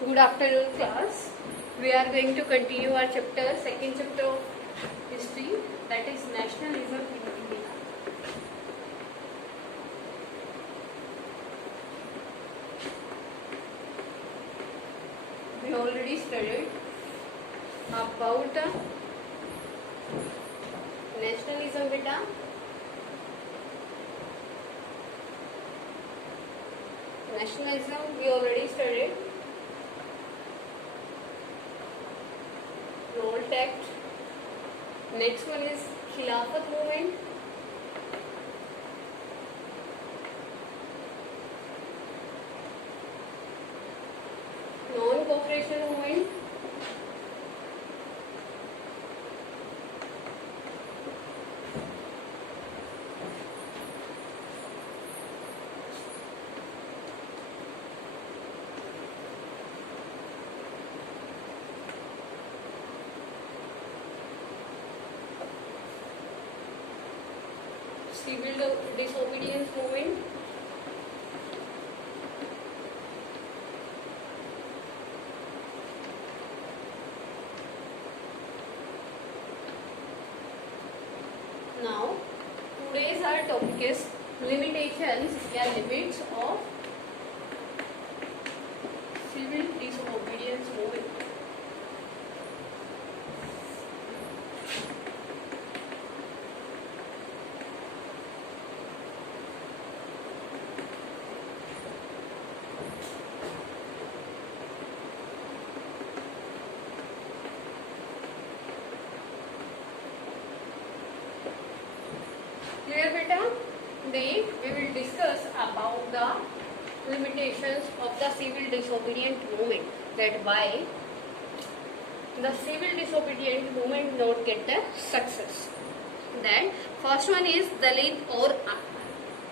Good afternoon, class. We are going to continue our chapter, second chapter of history, that is nationalism in India. We already studied about nationalism, beta. Nationalism we already studied. Revolt Act. Next one is Khilafat movement. Non-cooperation movement. Civil disobedience movement. Now, today's our topic is limitations or limits of civil disobedience movement. Clear, beta? Today we will discuss about the limitations of the civil disobedient movement. That why the civil disobedient movement not get the success. Then first one is Dalit or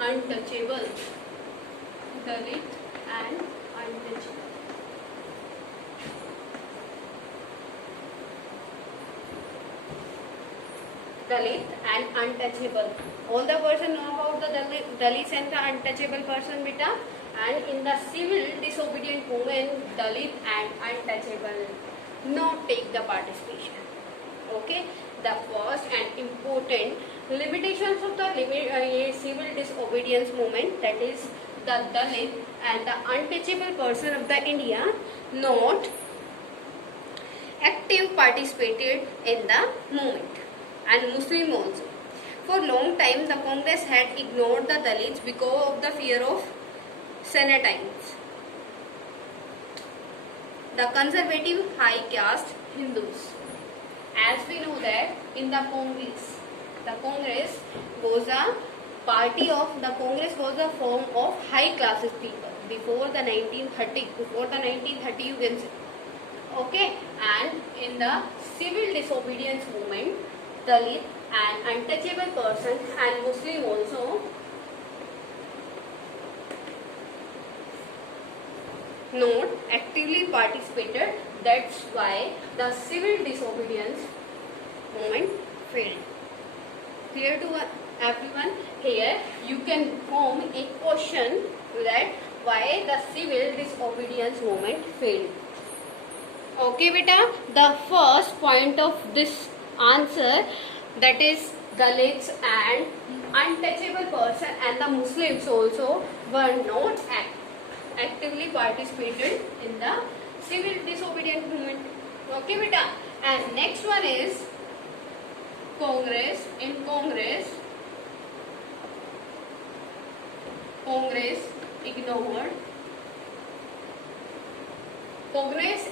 untouchable. Dalit and untouchable. Dalit and untouchable. All the person know about the Dalits and the untouchable person, beta. And in the civil disobedient movement, Dalit and untouchable not take the participation. Okay. The first and important limitations of the civil disobedience movement, that is the Dalit and the untouchable person of the India not active participated in the movement. And Muslim also. For long time, the Congress had ignored the Dalits because of the fear of Senatines, the conservative high caste Hindus. As we know that in the Congress was a party of the Congress was a form of high classes people before the 1930. Before the 1930, you can say. Okay, and in the civil disobedience movement, Dalit and untouchable person and Muslim also not actively participated. That's why the civil disobedience movement failed. Clear to everyone? Here you can form a question that why the civil disobedience movement failed. Okay, beta. The first point of this answer, that is Dalits and untouchable person and the Muslims also were not actively participated in the civil disobedient movement. Okay, beta. And next one is Congress. In Congress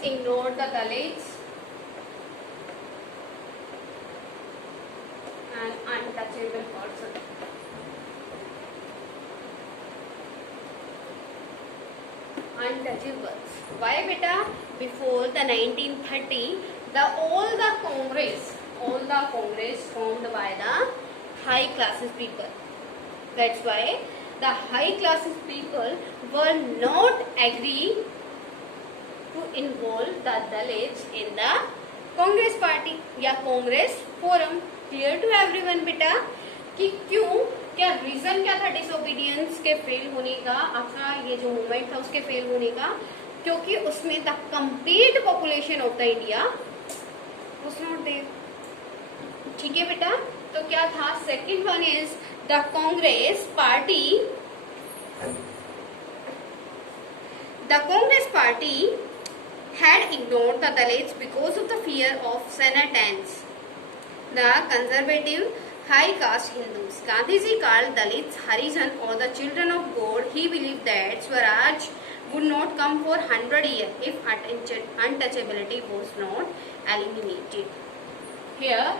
ignored the Dalits and untouchable person. Untouchables. Why, beta? Before the 1930, all the Congress formed by the high classes people. That's why the high classes people were not agree to involve the Dalits in the Congress party या Congress forum. Clear to everyone, बेटा कि क्यों क्या reason क्या था disobedience के fail होने का, आपका ये जो मूवमेंट था उसके फेल होने का, क्योंकि उसमें the complete population of the India was not there. ठीक है बेटा, तो क्या था? Second one is the Congress party, the Congress party had ignored the Dalits because of the fear of Senatans, the conservative high caste Hindus. Gandhiji called Dalits Harijan or the children of God. He believed that Swaraj would not come for 100 years if untouchability was not eliminated. Here,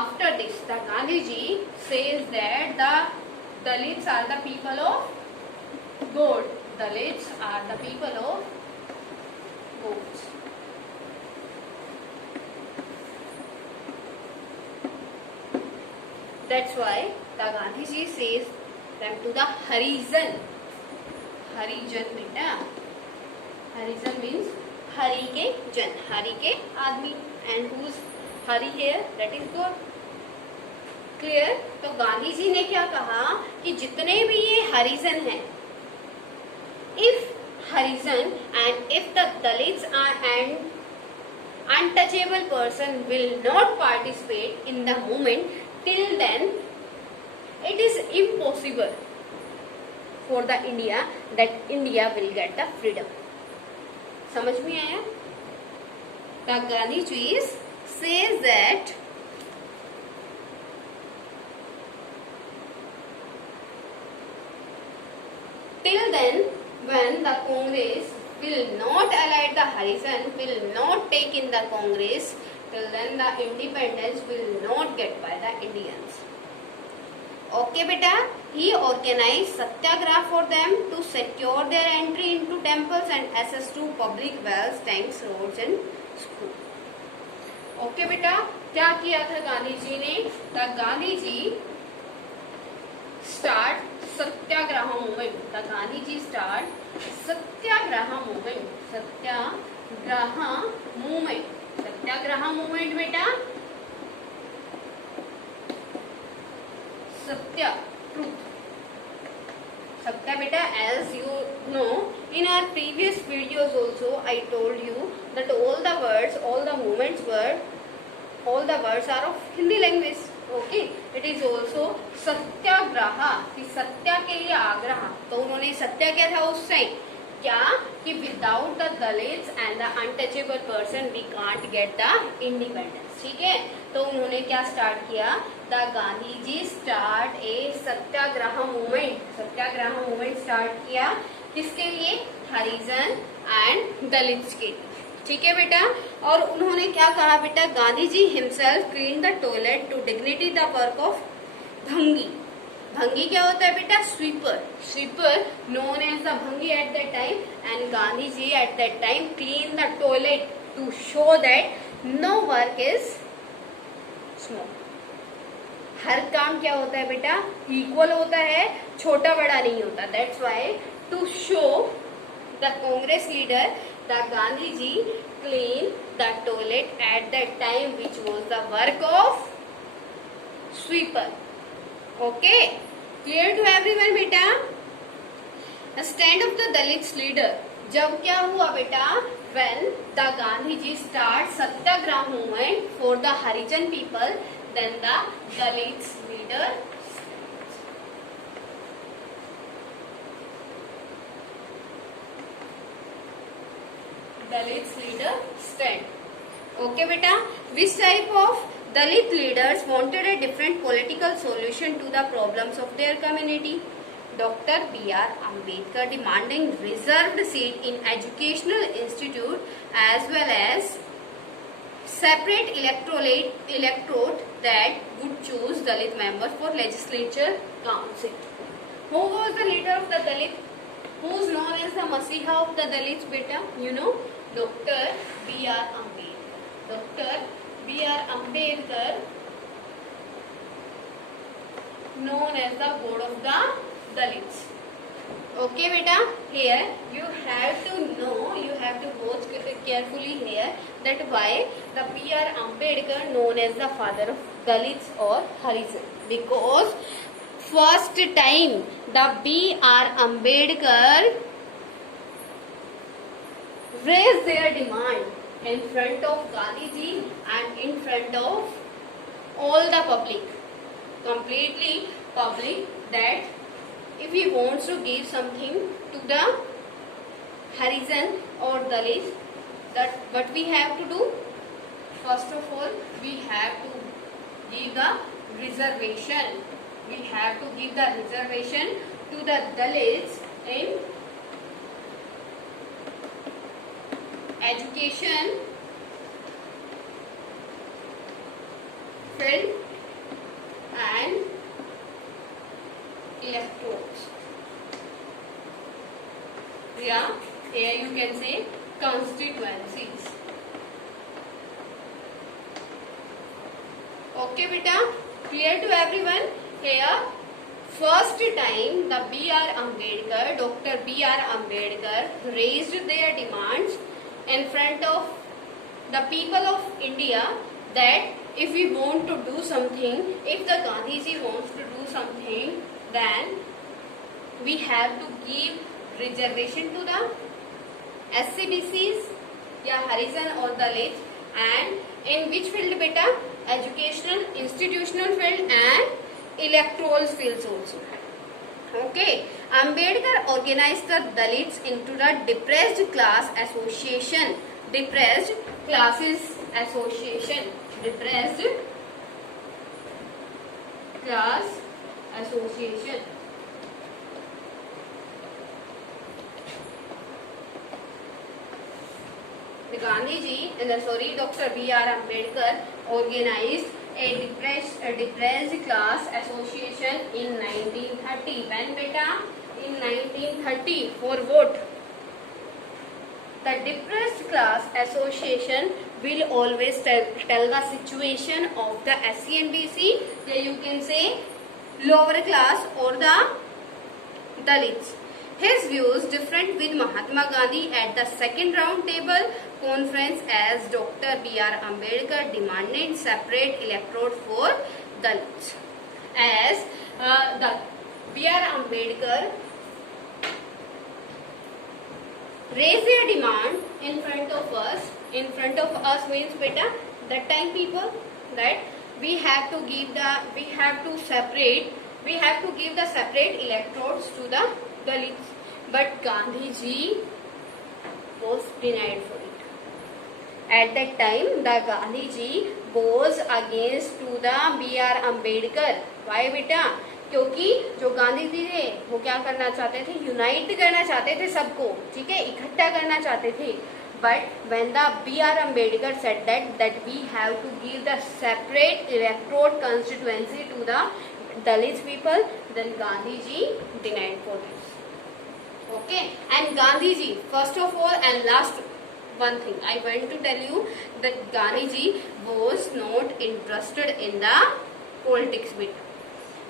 after this, the Gandhiji says that the Dalits are the people of God. Dalits are the people of goats. That's why the Gandhiji says them to the Harijan. Harijan beta. Harijan means Hari ke Jan. Hari ke आदमी. And who's Hari here? That is God. Clear? तो गांधी जी ने क्या कहा कि जितने भी ये हरिजन हैं, if Harijan and if the Dalits are an untouchable person will not participate in the movement, till then it is impossible for the India that India will get the freedom. समझ में आया? The Gandhiji says that till then, when the Congress will not allow the Harijan, will not take in the Congress, till then the independence will not get by the Indians. Okay beta, he organized satyagraha for them to secure their entry into temples and access to public wells, tanks, roads and schools. Okay beta, क्या किया था गांधी जी ने? The Gandhi ji start satyagraha movement. The Gandhi start satyagraha movement. Satyagraha movement. Satyagraha movement बेटा सत्य, truth. सत्य बेटा, as you know, in our previous videos also I told you that all the words, all the movements were, all the words are of Hindi language. Okay, it is also Satyagraha, कि सत्या के लिए आग्रह. तो उन्होंने सत्या क्या था उस टाइम? क्या कि without the Dalits and the untouchable person we can't get the independence. ठीक है, तो उन्होंने क्या स्टार्ट किया? The Gandhi ji start a satyagraha movement. Satyagraha movement start किया किसके लिए? हरिजन एंड दलित्स के. ठीक है बेटा, और उन्होंने क्या कहा बेटा? Gandhi ji himself clean the toilet to dignity the work of भंगी. भंगी क्या होता है बेटा? Sweeper. Sweeper known as the भंगी at that time, and Gandhi ji at that time clean the toilet to show that no work is small. हर काम क्या होता है बेटा? इक्वल होता है, छोटा बड़ा नहीं होता. That's why to show the Congress leader the Gandhiji cleaned the toilet at that time, which was the work of sweeper. Okay, clear to everyone beta? The stand of the Dalits leader. जब क्या हुआ बेटा? When the Gandhiji start satyagraha movement for the Harijan people, then the Dalits leader Dalits leader stand. Okay beta, which type of Dalit leaders wanted a different political solution to the problems of their community? Dr. B.R. Ambedkar demanding reserved seat in educational institute as well as separate electorate that would choose Dalit members for legislature council. Who was the leader of the Dalit? Who is known as the Masiha of the Dalits beta? You know, Dr. B.R. Ambedkar. Dr. B.R. Ambedkar, known as the God of the Dalits. Okay beta, here you have to know, you have to watch carefully here that why the B.R. Ambedkar known as the father of Dalits or Harijan. Because first time the B.R. Ambedkar raise their demand in front of Gandhi ji and in front of all the public, completely public, that if he wants to give something to the Harijan or Dalits, that what we have to do? First of all, we have to give the reservation. We have to give the reservation to the Dalits in education field and electorates. Yeah, here you can say constituencies. Okay, beta, clear to everyone? Here, first time the Dr. B.R. Ambedkar raised their demands in front of the people of India, that if we want to do something, if the Gandhiji wants to do something, then we have to give reservation to the SCBCs, या Harijan or Dalits, and in which field beta? Educational, institutional field and electoral fields also. Okay, Ambedkar organized the Dalits into the Depressed Class Association. Depressed Classes Association. Depressed Class Association. Dr. B.R. Ambedkar organized a depressed class association in 1930. When beta? In 1930. For what? The depressed class association will always tell the situation of the SC and BC. You can say lower class or the Dalits. His views different with Mahatma Gandhi at the second round table conference, as Dr. B.R. Ambedkar demanded separate electorate for Dalits. As the B.R. Ambedkar raised their demand in front of us means beta, that time people, that we have to give the separate electorates to the Dalits, but Gandhiji was denied for it. At that time, the Gandhiji was against to the B.R. Ambedkar. Why beta? क्योंकि जो गांधी जी थे वो क्या करना चाहते थे? Unite करना चाहते थे सबको, ठीक है, इकट्ठा करना चाहते थे. But when the B.R. Ambedkar said that we have to give the separate electorate constituency to the Dalits people, then Gandhiji denied for this. Okay, and Gandhiji, first of all and last one thing I want to tell you, that Gandhiji was not interested in the politics bit.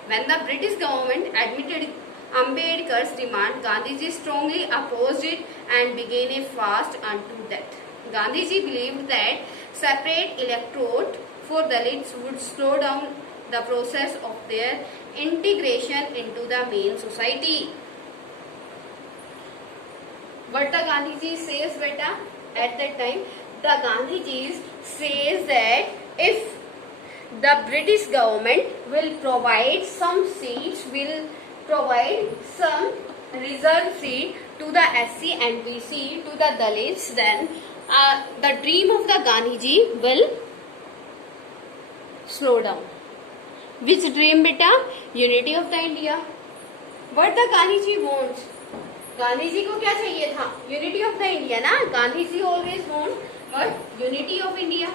When the British government admitted Ambedkar's demand, Gandhiji strongly opposed it and began a fast unto death. Gandhiji believed that separate electorate for Dalits would slow down the process of their integration into the main society. What the Gandhiji says beta? At that time, the Gandhiji says that if the British government will provide some seats, will provide some reserve seat to the SC and BC, to the Dalits, then the dream of the Gandhiji will slow down. Which dream beta? Unity of the India. What the Gandhiji wants? Gandhi ji को क्या चाहिए था? Unity of the India ना. Gandhi ji always want what? Unity of India.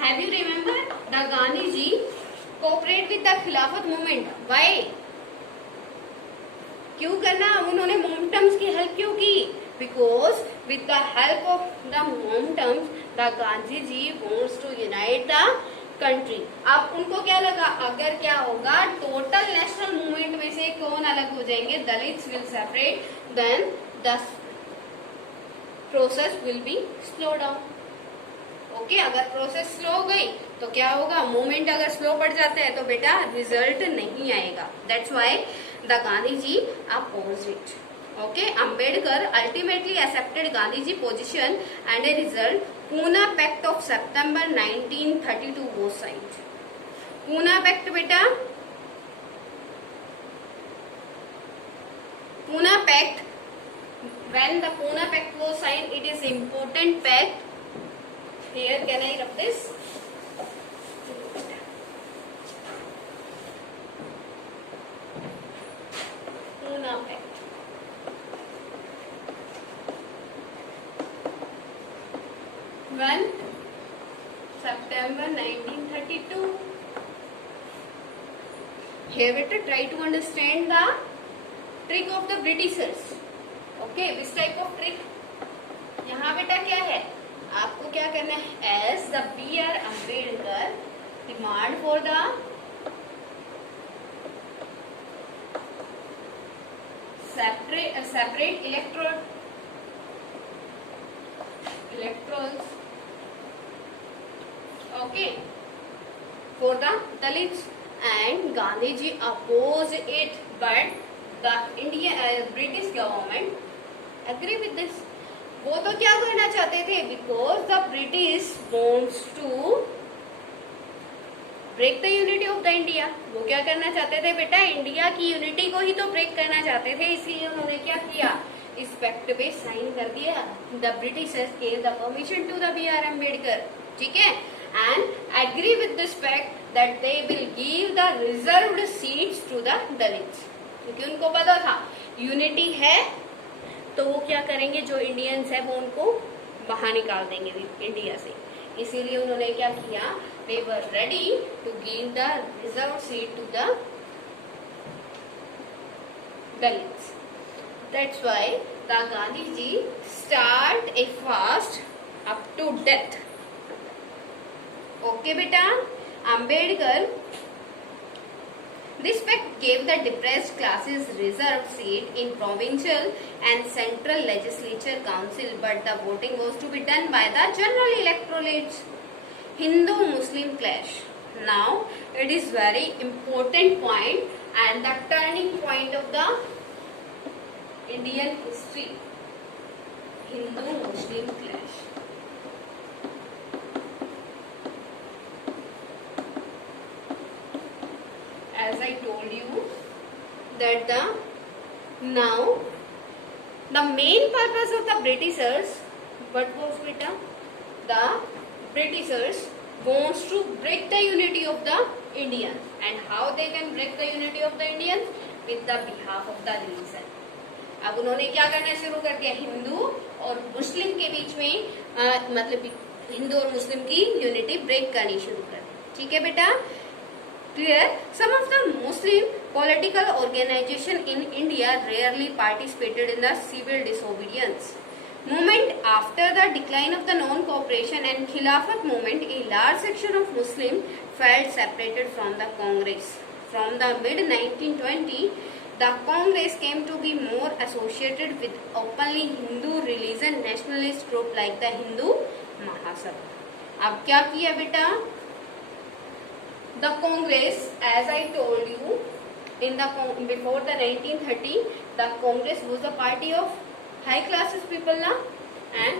Have you remember the Gandhi ji cooperate with the Khilafat movement? Why? क्यों करना? उन्होंने मोमटम्स की हेल्प क्यों की? Because with the help of the मोमटम्स the Gandhi ji wants to unite the country. अब उनको क्या लगा, अगर क्या होगा, टोटल नेशनल मूवमेंट में से कौन अलग हो जाएंगे? Dalits will separate, then the process will be slow down. Okay, अगर प्रोसेस स्लो हो गई तो क्या होगा? मूवमेंट अगर स्लो पड़ जाता है तो बेटा रिजल्ट नहीं आएगा. That's why the Gandhi ji oppose it. Okay, Ambedkar ultimately accepted Gandhiji position and a result, Pune Pact of September 1932 was signed. Pune Pact बेटा, Pune Pact, when the Pune Pact was signed, it is important pact. Here can I rub this? Pune Pact. When? September 1932. Here better try to understand the trick of the Britishers. Okay, which type of trick? यहाँ बेटा क्या है, आपको क्या करना है, as the B.R. Ambedkar demand for the separate electorals, okay, for the Dalits, and Gandhiji opposed it, but the British government agree with this. वो तो क्या करना चाहते थे, because the British wants to break the unity of the India. वो क्या करना चाहते थे बेटा, इंडिया की यूनिटी को ही तो ब्रेक करना चाहते थे, इसलिए उन्होंने क्या किया, इस पैक्ट पे साइन कर दिया. The Britishers gave the permission to the B.R. Ambedkar, ठीक है, and agree with this pact that they will give the reserved seats to the Dalits. क्योंकि उनको पता था यूनिटी है तो वो क्या करेंगे, जो इंडियंस है वो उनको बाहर निकाल देंगे इंडिया से. इसीलिए उन्होंने क्या किया, they were ready to give the reserved seat to the Dalits. That's why the Gandhiji start a fast up to death. Okay beta, Ambedkar, this pact gave the depressed classes reserved seat in provincial and central legislature council, but the voting was to be done by the general electorates. Hindu-Muslim clash. Now it is very important point and the turning point of the Indian history. Hindu-Muslim clash. As I told you that now the main purpose of the Britishers, what was beta? The Britishers wants to break the unity of the Indians, and how they can break the unity of the Indians, with the behalf of the religion. अब उन्होंने क्या करना शुरू कर दिया, हिंदू और मुस्लिम के बीच में मतलब हिंदू और मुस्लिम की यूनिटी ब्रेक करनी शुरू कर दी. ठीक है बेटा, clear. Some of the Muslim political organization in India rarely participated in the civil disobedience movement. After the decline of the non-cooperation and Khilafat movement, a large section of Muslims felt separated from the Congress. From the mid-1920s, the Congress came to be more associated with openly Hindu religion nationalist group like the Hindu Mahasabha. अब क्या किया बेटा, the Congress, as I told you, in the before the 1930, the Congress was the party of high classes people now, and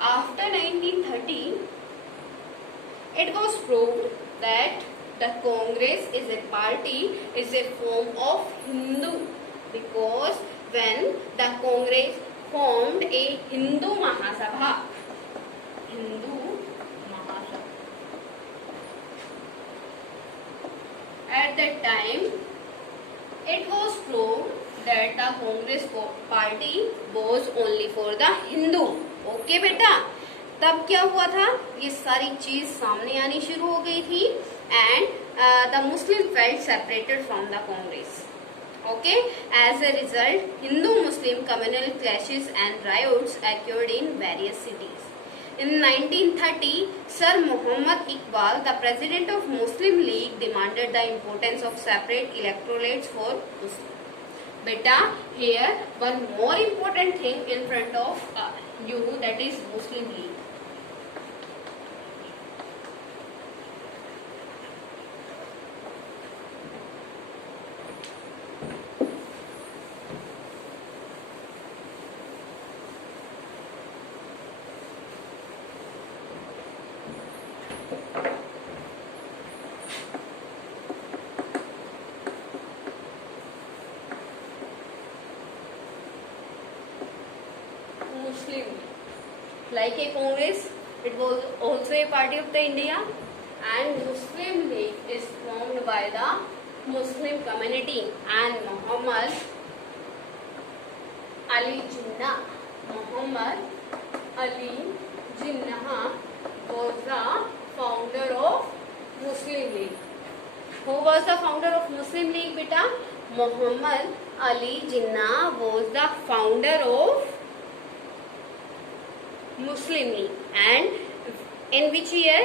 after 1930, it was proved that the Congress is a party, is a form of Hindu, because when the Congress formed a Hindu Mahasabha, at that time, it was proved that the Congress party was only for the Hindu. Okay बेटा, तब क्या हुआ था, ये सारी चीज सामने आनी शुरू हो गई थी, and the Muslim felt separated from the Congress. Okay, as a result, Hindu-Muslim communal clashes and riots occurred in various cities. In 1930, Sir Muhammad Iqbal, the president of Muslim League, demanded the importance of separate electorates for Muslims. Beta, here one more important thing in front of you, that is Muslim League. Muslim. Like a Congress, it was also a party of the India, and Muslim League is formed by the Muslim community, and Muhammad Ali Jinnah. Muhammad Ali Jinnah was the founder of Muslim League. Who was the founder of Muslim League, beta? Muhammad Ali Jinnah was the founder of Muslim League. And in which year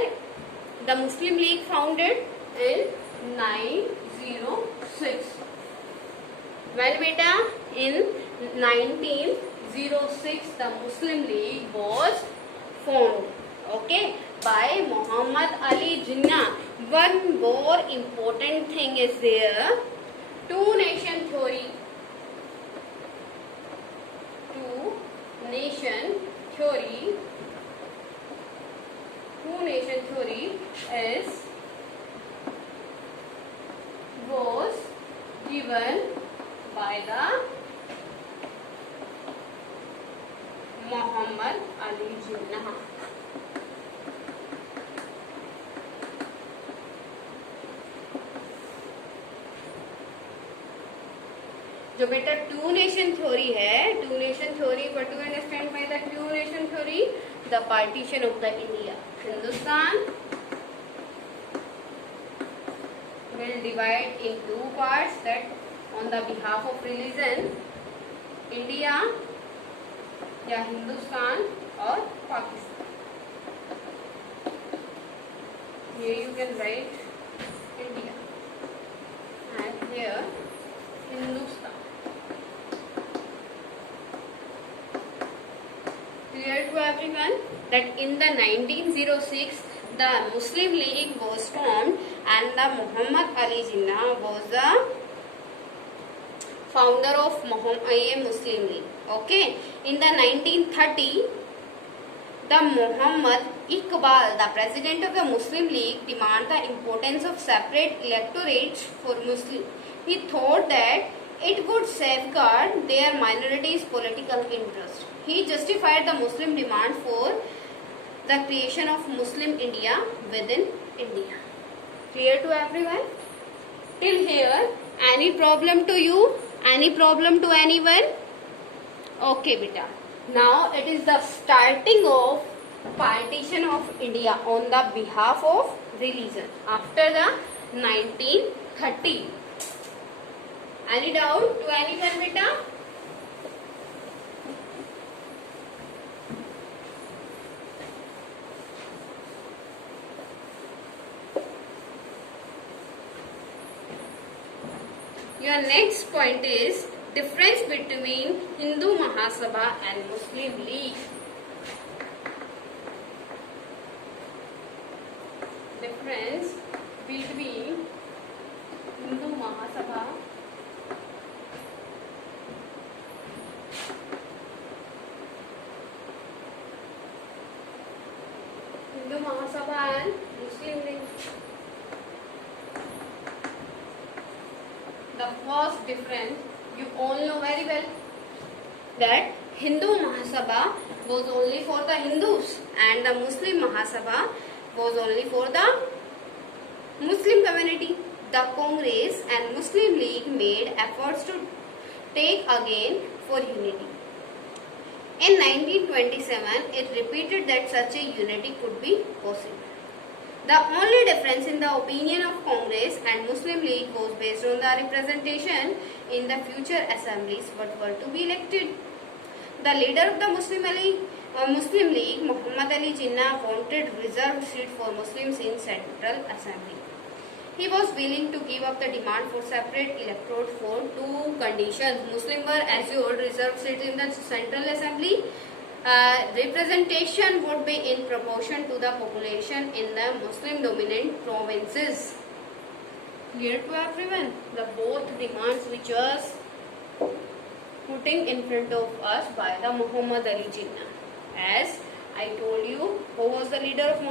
the Muslim League founded? In 906. Well, beta, in 1906 the Muslim League was formed. Okay, by Muhammad Ali Jinnah. One more important thing is there. Two nation theory. Two nation theory. Two nation theory was given by the Muhammad Ali Jinnah. जो बेटा two nation theory है, two nation theory, what do understand by the two nation theory? The partition of the India. Hindustan will divide in two parts, that on the behalf of religion, India या हिंदुस्तान और Pakistan. Here you can write India and here Hindustan. Clear to everyone that in the 1906 the Muslim League was formed and the Muhammad Ali Jinnah was the founder of Muslim League. Okay, in the 1930 the Muhammad Iqbal, the president of the Muslim League, demanded the importance of separate electorates for Muslims. He thought that it would safeguard their minorities' political interest. He justified the Muslim demand for the creation of Muslim India within India. Clear to everyone? Till here, any problem to you? Any problem to anyone? Okay, beta. Now it is the starting of partition of India on the behalf of religion after the 1930. Any doubt to anyone, beta? Your next point is difference between Hindu Mahasabha and Muslim League. Difference between Hindu Mahasabha and Muslim League. The first difference, you all know very well that Hindu Mahasabha was only for the Hindus and the Muslim Mahasabha was only for the Muslim community. The Congress and Muslim League made efforts to take again for unity. In 1927, it repeated that such a unity could be possible. The only difference in the opinion of Congress and Muslim League was based on the representation in the future assemblies what were to be elected. The leader of the Muslim League, Muhammad Ali Jinnah, wanted reserved seat for Muslims in Central Assembly. He was willing to give up the demand for separate electorate for two conditions. Muslims were assured reserved seats in the Central Assembly. Representation would be in proportion to the population in the Muslim dominant provinces. Clear to everyone? The both demands which was putting in front of us by the Muhammad Ali Jinnah. As I told you, who was the leader of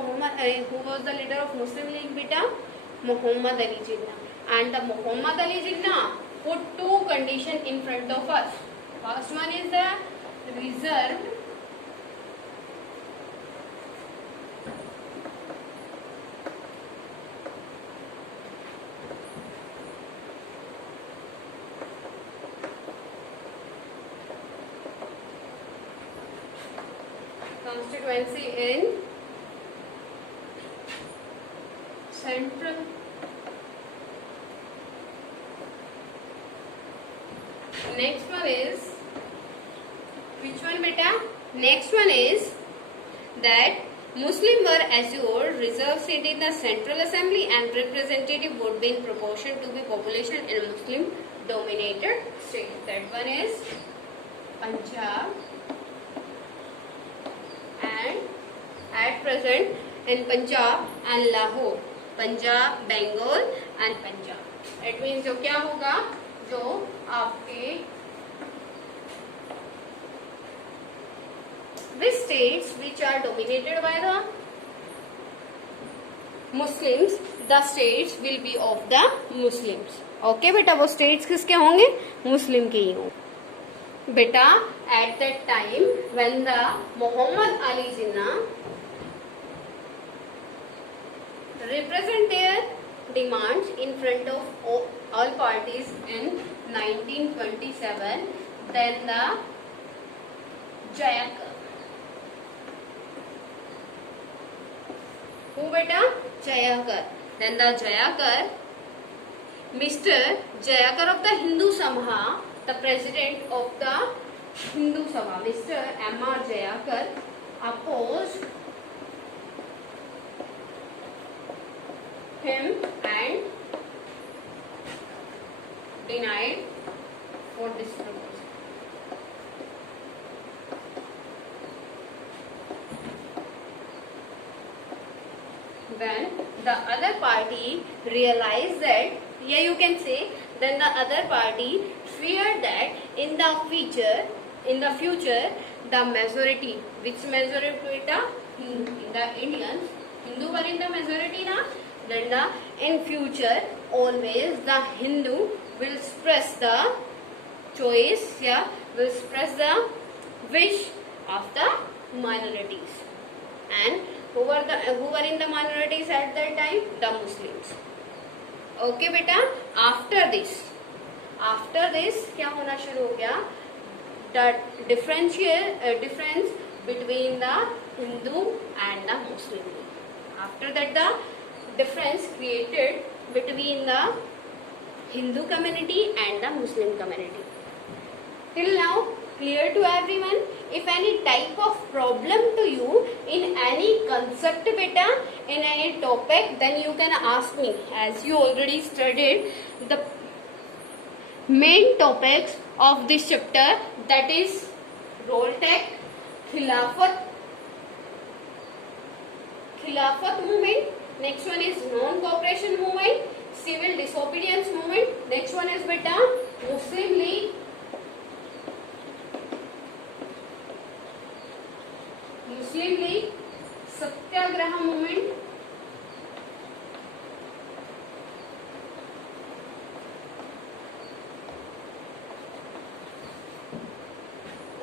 Muslim League, beta? Muhammad Ali Jinnah. And the Muhammad Ali Jinnah put two conditions in front of us. First one is the reserved constituency in central next one is which one beta? Next one is that Muslim were assured reserved seat in the Central Assembly and representative would be in proportion to the population in Muslim dominated state. That one is Punjab and at present in Punjab and Lahore. Punjab, Bengal and Punjab. It means जो क्या होगा, जो आपके which states which are dominated by the Muslims, the states will be of the Muslims. Okay बेटा, वो states किसके होंगे? मुस्लिम के ही होंगे बेटा. At that time when the Muhammad Ali Jinnah represent their demands in front of all parties in 1927, then the Jayakar. Who beta? Jayakar. Then the Jayakar, Mr. Jayakar of the Hindu Sabha, the president of the Hindu Sabha, Mr. M.R. Jayakar, opposed him and denied for this proposal. When the other party realized that, yeah, you can say, then the other party feared that in the future, the majority, which majority beta? In the Indians, Hindu were in the majority na. Then in future, always the Hindu will express the choice, yeah, will express the wish of the minorities. And who were in the minorities at that time? The Muslims. Okay बेटा. After this क्या होना शुरू हो गया? The difference between the Hindu and the Muslim. After that, the difference created between the Hindu community and the Muslim community. Till now, clear to everyone? If any type of problem to you in any concept beta, in any topic, then you can ask me. As you already studied the main topics of this chapter, that is Roltec, Khilafat movement. Next one is non-cooperation movement, civil disobedience movement. Next one is beta Muslim League. Satyagraha movement.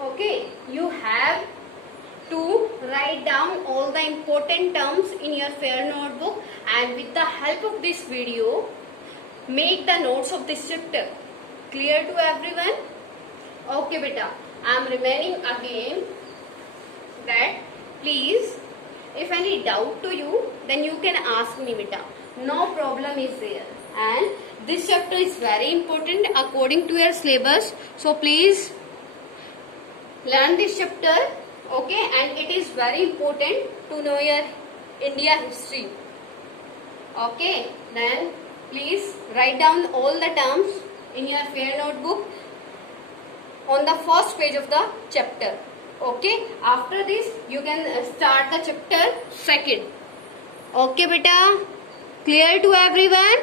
Okay, you have to write down all the important terms in your fair notebook, and with the help of this video, make the notes of this chapter. Clear to everyone? Okay beta, I am remaining again that please, if any doubt to you, then you can ask me beta. No problem is there. And this chapter is very important according to your syllabus. So please learn this chapter. Okay, and it is very important to know your India history. Okay, then please write down all the terms in your fair notebook on the first page of the chapter. Okay, after this you can start the chapter second. Okay beta, clear to everyone?